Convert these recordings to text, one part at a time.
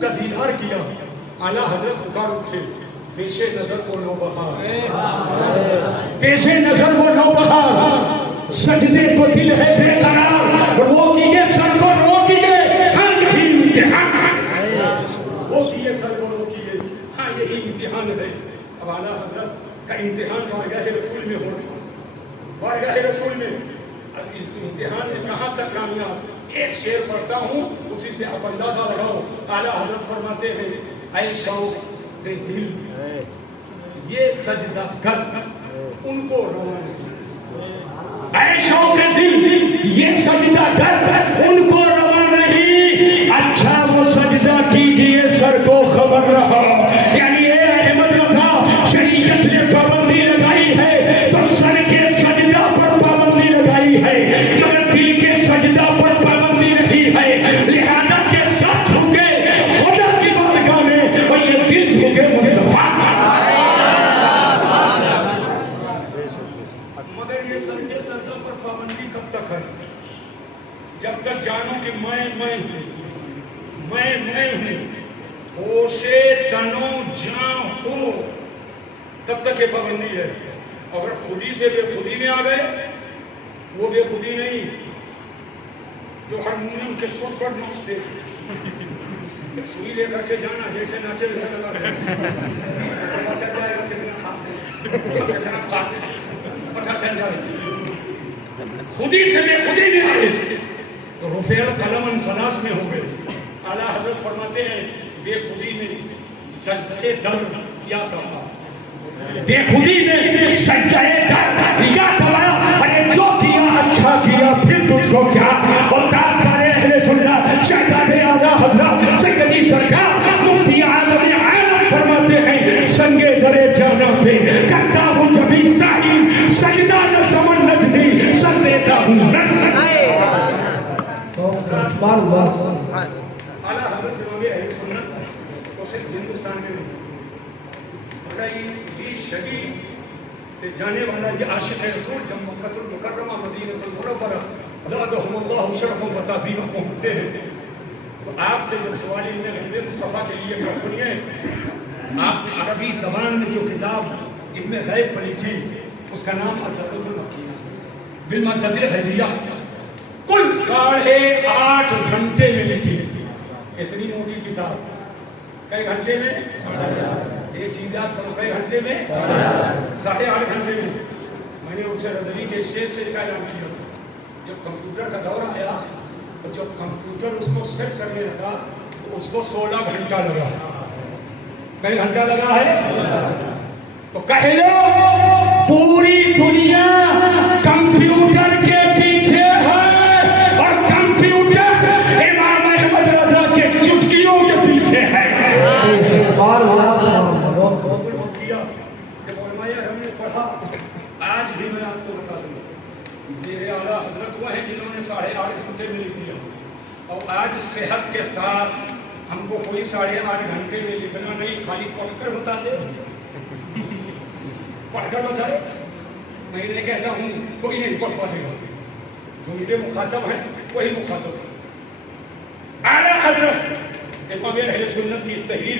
کا دیدار کیا، اعلیٰ حضرت پکار اٹھے، پیش نظر وہ نوبہار، پیش نظر وہ نوبہار، سجدے کو دل ہے بے قرار، روکیے سر کو روکیے، ہاں یہی امتحان ہے، روکیے سر کو روکیے، ہاں یہی امتحان ہے۔ اب اعلیٰ حضرت کا امتحان بارگاہ رسول میں ہونا، بارگاہ رسول میں، اب اس امتحان میں کہاں تک کامیاب؟ ایک شعر پڑھتا ہوں، اسی سے آپ اندازہ لگاؤ۔ اعلیٰ حضرت فرماتے ہیں، اے شوق دل یہ سجدہ کر ان کو روا نہیں، اے شوق دل یہ سجدہ کر ان کو روا نہیں، اچھا وہ سجدہ کیجئے سر کو خبر رہا۔ یعنی اے احمد رضا، شریعت نے پابندی لگائی ہے تو سر کے سجدہ پر پابندی لگائی ہے، مگر دل کے سجدہ پر پابندی نہیں ہے، لہذا کے سر جھکے خدا کی بارگاہ میں اور یہ دل جھکے مصطفیٰ۔ مگر یہ سر کے سجدہ پر پابندی کب تک ہے؟ جب تک جانو کہ میں ہوں، ہوشے تنو جاں ہو، تب تک یہ پابندی ہے۔ اگر خودی سے بے خودی میں آ گئے، وہ بے خودی نہیں جو ہارمونیم کے سر پر ناچتے سوئی لے کر کے جانا، جیسے ناچے ویسے لگا پتہ چل جائے گا کتنا کھاتے، پتہ چل جائے گا۔ خودی سے بے خودی میں آئے تو رفع القلم ثلاث میں ہو گئے۔ اعلیٰ حضرت فرماتے ہیں، بے خودی میں سجدہ در یا دعا، بے خودی میں سجدہ در یا دعا، ارے جو کیا اچھا کیا پھر تجھ کو کیا۔ اور تاجدار اہل سنت شہزادہ اعلیٰ حضرت سیدی سرکار مفتی عالم عالم فرماتے ہیں، سنگے درے جانا پہ کرتا ہوں جبھی سائی، سجدہ نہ سمجھ نجدی سر دیتا ہوں نظر۔ اعلیٰ حضرت امام اہل سنت تو صرف ہندوستان میں نہیں، بڑی شدید سے جانے والا یہ عاشق رسول جب مکہ المکرمہ مدینہ المنورہ زادہم اللہ شرفا و تعظیما پہنچتے ہیں تو آپ سے جب سوال ابن غریب مصطفیٰ کے لیے سنیے، آپ نے عربی زبان میں جو کتاب ابن غیب پڑھی تھی اس کا نام الدرۃ المکیہ بالمعتد الغیبیہ، کل 8.5 گھنٹے میں لکھی، اتنی موٹی کتاب، کئی گھنٹے میں؟ یہ چیز یاد کرو، کئی گھنٹے میں؟ 8.5 گھنٹے میں۔ میں نے اسے رضوی کے اسٹیج سے اعلان کیا، جب کمپیوٹر کا دور آیا اور جب کمپیوٹر اس کو سیٹ کرنے لگا تو اس کو 16 گھنٹہ لگا۔ کئی گھنٹہ لگا ہے؟ تو کہہ لو پوری دنیا کمپیوٹر کے پیچھے ہے اور کمپیوٹر امام احمد رضا کے چٹکیوں کے پیچھے ہے۔ جب علماء ہم نے پڑھا، آج بھی میں آپ کو بتا دوں، میرے اعلیٰ حضرت وہ ہیں جنہوں نے 8.5 گھنٹے میں لکھ دیا، اور آج صحت کے ساتھ ہم کو کوئی 8.5 گھنٹے میں لکھنا نہیں، خالی پڑھ کر بتا دے، پڑھ کر بتائے۔ میں نہیں کہتا ہوں کوئی نہیں پڑھ پائے گا، جو میرے مخاطب ہیں وہی مخاطب ہے۔ اعلیٰ حضرت امام اہل سنت کی اس تحریر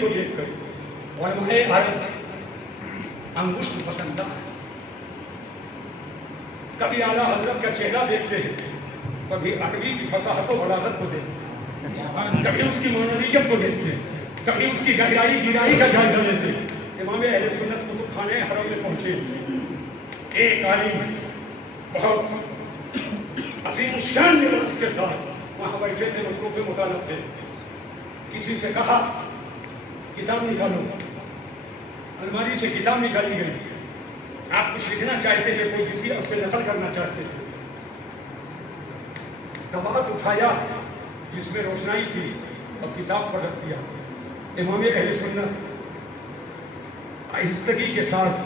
کو دیکھ کر علماء عرب انگشت پسندہ، کبھی اعلیٰ حضرت کا چہرہ دیکھتے ہیں، کبھی عربی کی فصاحت و بلاغت کو دیکھتے ہیں، کبھی اس کی معنویت کو دیکھتے ہیں، کبھی اس کی گہرائی کا جائزہ لیتے ہیں۔ امام اہل سنت کتب خانے حرم میں پہنچے، ایک عالم بہت عظیم الشان لباس کے ساتھ وہاں بیٹھے تھے، مصروف مطالعہ تھے۔ کسی سے کہا کتاب نکالو، الماری سے کتاب نکالی گئی، آپ کچھ لکھنا چاہتے تھے، کوئی کسی سے نقل کرنا چاہتے تھے، دباغ اٹھایا جس میں روشنائی تھی اور کتاب پر رکھ دیا۔ امام اہل سنت آہستگی کے ساتھ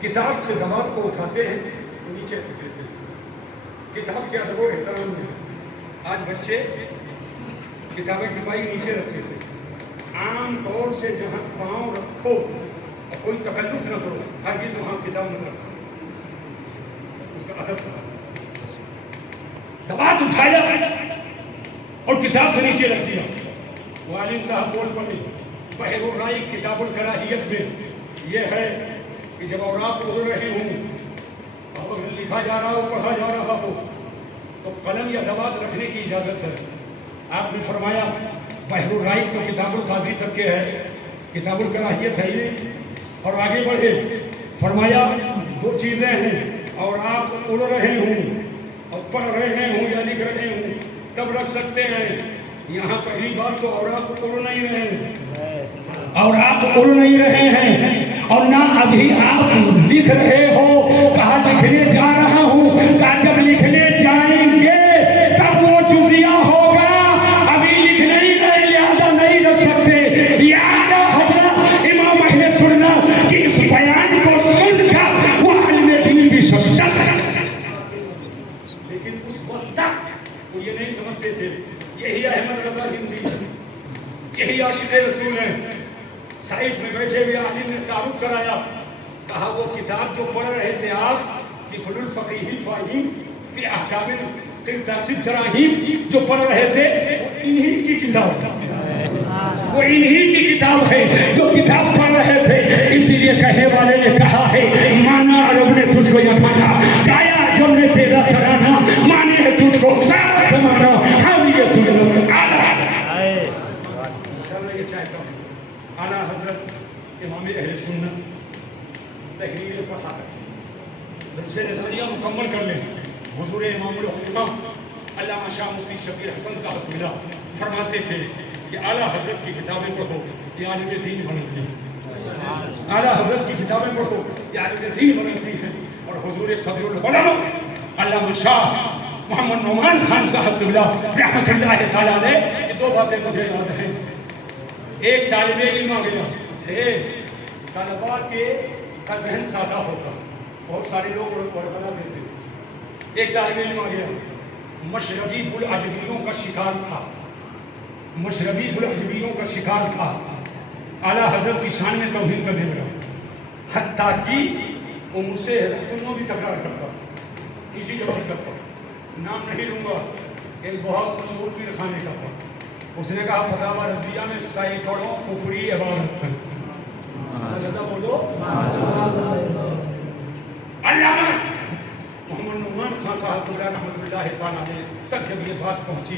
کتاب سے دباغ کو اٹھاتے ہیں، نیچے رکھ دیتے ہیں۔ کتاب کے ادب و احترام میں آج بچے کتابیں چھپائی نیچے رکھتے تھے، عام طور سے جہاں پاؤں رکھو اور کوئی تکلف نہ کرو، ہرگز وہاں کتاب مت رکھو، اس کا ادب تھا۔ دباغ اٹھایا اور کتاب سے نیچے رکھ دیا۔ والد صاحب بول پڑے بحر الرائی کتاب الکراہیت میں یہ ہے کہ جب اوراق اڑ رہے ہوں اور لکھا جا رہا ہو پڑھا جا رہا ہو تو قلم یا دوات رکھنے کی اجازت ہے. آپ نے فرمایا بحر الرائی تو کتاب القاضی تک کے ہے, کتاب الکراہیت ہے یہ. اور آگے بڑھے فرمایا دو چیزیں ہیں, اور آپ اڑ رہے ہوں اور پڑھ رہے ہوں یا لکھ رہے ہوں تب رکھ سکتے ہیں. یہاں پہلی بات تو اور آپ اڑ نہیں رہے ہیں, اور آپ اڑ نہیں رہے ہیں, اور نہ ابھی آپ لکھ رہے ہو. کہا لکھنے جا رہا ہوں, کہا جب لکھنے جائیں گے تب وہ جزیہ ہوگا, ابھی لکھ نہیں رہے لہذا نہیں رکھ سکتے. یاد حضرت امام اہل سنت کی اس بیان کو سن کر وہ عالم دین بھی سمجھتا ہے, لیکن اس وقت تک وہ یہ نہیں سمجھتے تھے. یہی احمد رضا ہندی, یہی عاشق رسول ہے. سائٹ میں بیٹھے ہوئے عالم نے تعارف کرایا, کہا وہ کتاب جو پڑھ رہے تھے آپ طفل الفقیہ الفاہیم فی احکام قرطاس الدراہیم جو پڑھ رہے تھے وہ انہی کی کتاب, وہ انہی کی کتاب ہے جو کتاب پڑھ رہے تھے. اسی لیے کہنے والے نے کہا ہے مانا عرب نے تجھ کو یہ مانا, گایا جب نے تیرا ترانہ, مانے ہے تجھ کو سارا زمانہ. اعلیٰ حضرت امام اہل سنت تحریر پڑھا کر درس نظریہ مکمل کر لیں. حضور امام العلماء علامہ شاہ مفتی شبیر حسن صاحب ملا فرماتے تھے کہ اعلیٰ حضرت کی کتابیں پڑھو یہ عالم دین بناتی ہیں, اعلیٰ حضرت کی کتابیں پڑھو یہ عالم دین بناتی ہیں. اور حضور صدر العلماء علامہ شاہ محمد نعمان خان صاحب رحمۃ اللہ تعالیٰ علیہ, یہ دو باتیں مجھے یاد ہیں. ایک طالب علم آ گیا, طلباء کے کا ذہن سادہ ہوتا, بہت سارے لوگ بنا دیتے. ایک طالب علم آ گیا مشربی العجمیوں کا شکار تھا, مشربی العجمیوں کا شکار تھا. اعلیٰ حضرت کی شان میں توہین کرنے لگا, حتیٰ کہ وہ مجھ سے تمہوں بھی تکرار کرتا اسی جگہ تک. نام نہیں لوں گا, ایک بہت مشہور پیر خانے کا تھا. اس نے کہا فتاوی رضویہ میں سینکڑوں کفری عبارت ہیں. بولو علامہ محمد نعمان خان صاحب رحمۃ اللہ تعالیٰ علیہ تک جب یہ بات پہنچی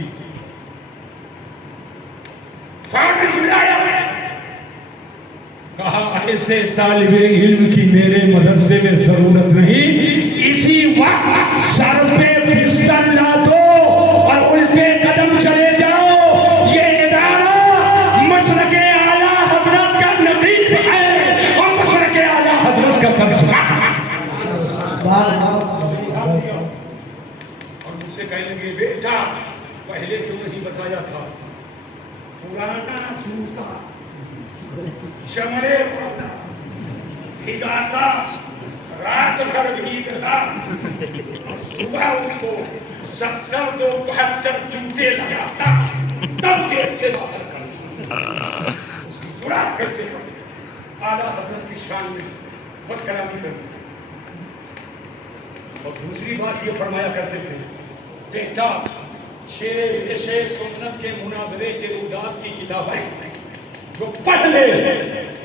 کہا ایسے طالب علم کی میرے مدرسے میں ضرورت نہیں, اسی وقت سر پہ پستل لا دو اور الٹے قدم چلے جاؤ. یہ ادارہ مسلک اعلیٰ حضرت کا نقیب ہے اور مسلک اعلیٰ حضرت کا ترجمہ. اور مجھ سے کہنے لگے بیٹا پہلے کیوں نہیں بتایا تھا, پرانا جوتا چمڑے والا بھگاتا رات بھر بھیگتا, صبح اس کو 70-72 جوتے لگاتا تب گیٹ سے باہر کرتا. اس کی جرات کیسے کرتا, اعلیٰ حضرت کی شان میں بد کلامی کرتی. اور دوسری بات یہ فرمایا کرتے تھے بیٹا شیر سنت کے مناظرے کے رودات کی کتابیں جو پڑھ لے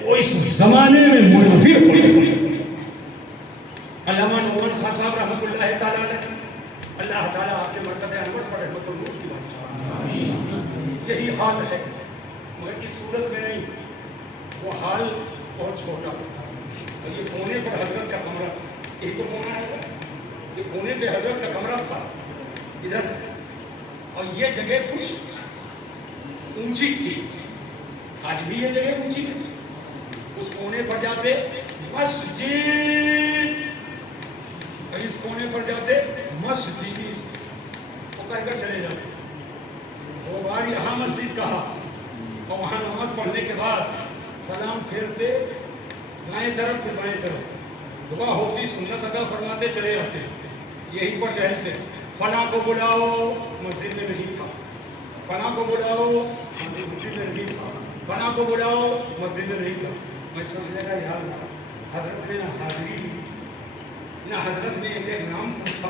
وہ اس زمانے میں مناظر ہوئی. علامہ نعمان خان صاحب رحمۃ اللہ تعالیٰ علیہ, اللہ تعالیٰ آپ کے مرتبہ انور پر رحمت النور کی بات. یہی حال ہے مگر اس صورت میں نہیں, وہ حال بہت چھوٹا. یہ کونے پر حضرت کا کمرہ, یہی تو کونا ہے, یہ کونے پہ حضرت کا کمرہ تھا ادھر, اور یہ جگہ کچھ اونچی تھی, آج بھی یہ جگہ اونچی تھی. اس کونے پر جاتے مسجد, اس کونے پر جاتے مسجد وہ کہہ کر چلے جاتے. دو بار یہاں مسجد کہا اور وہاں نماز پڑھنے کے بعد سلام پھیرتے دائیں طرف پھر بائیں طرف, دعا ہوتی سنت ادا فرماتے چلے جاتے. یہیں پر ٹہلتے, فلاں کو بلاؤ مسجد میں نہیں تھا, فلاں کو بلاؤ مسجد میں نہیں تھا, فلاں کو بلاؤ مسجد میں نہیں تھا. میں سوچ لگا یار حضرت نے نہ حاضری نہ حضرت نے ایک نام پوچھا,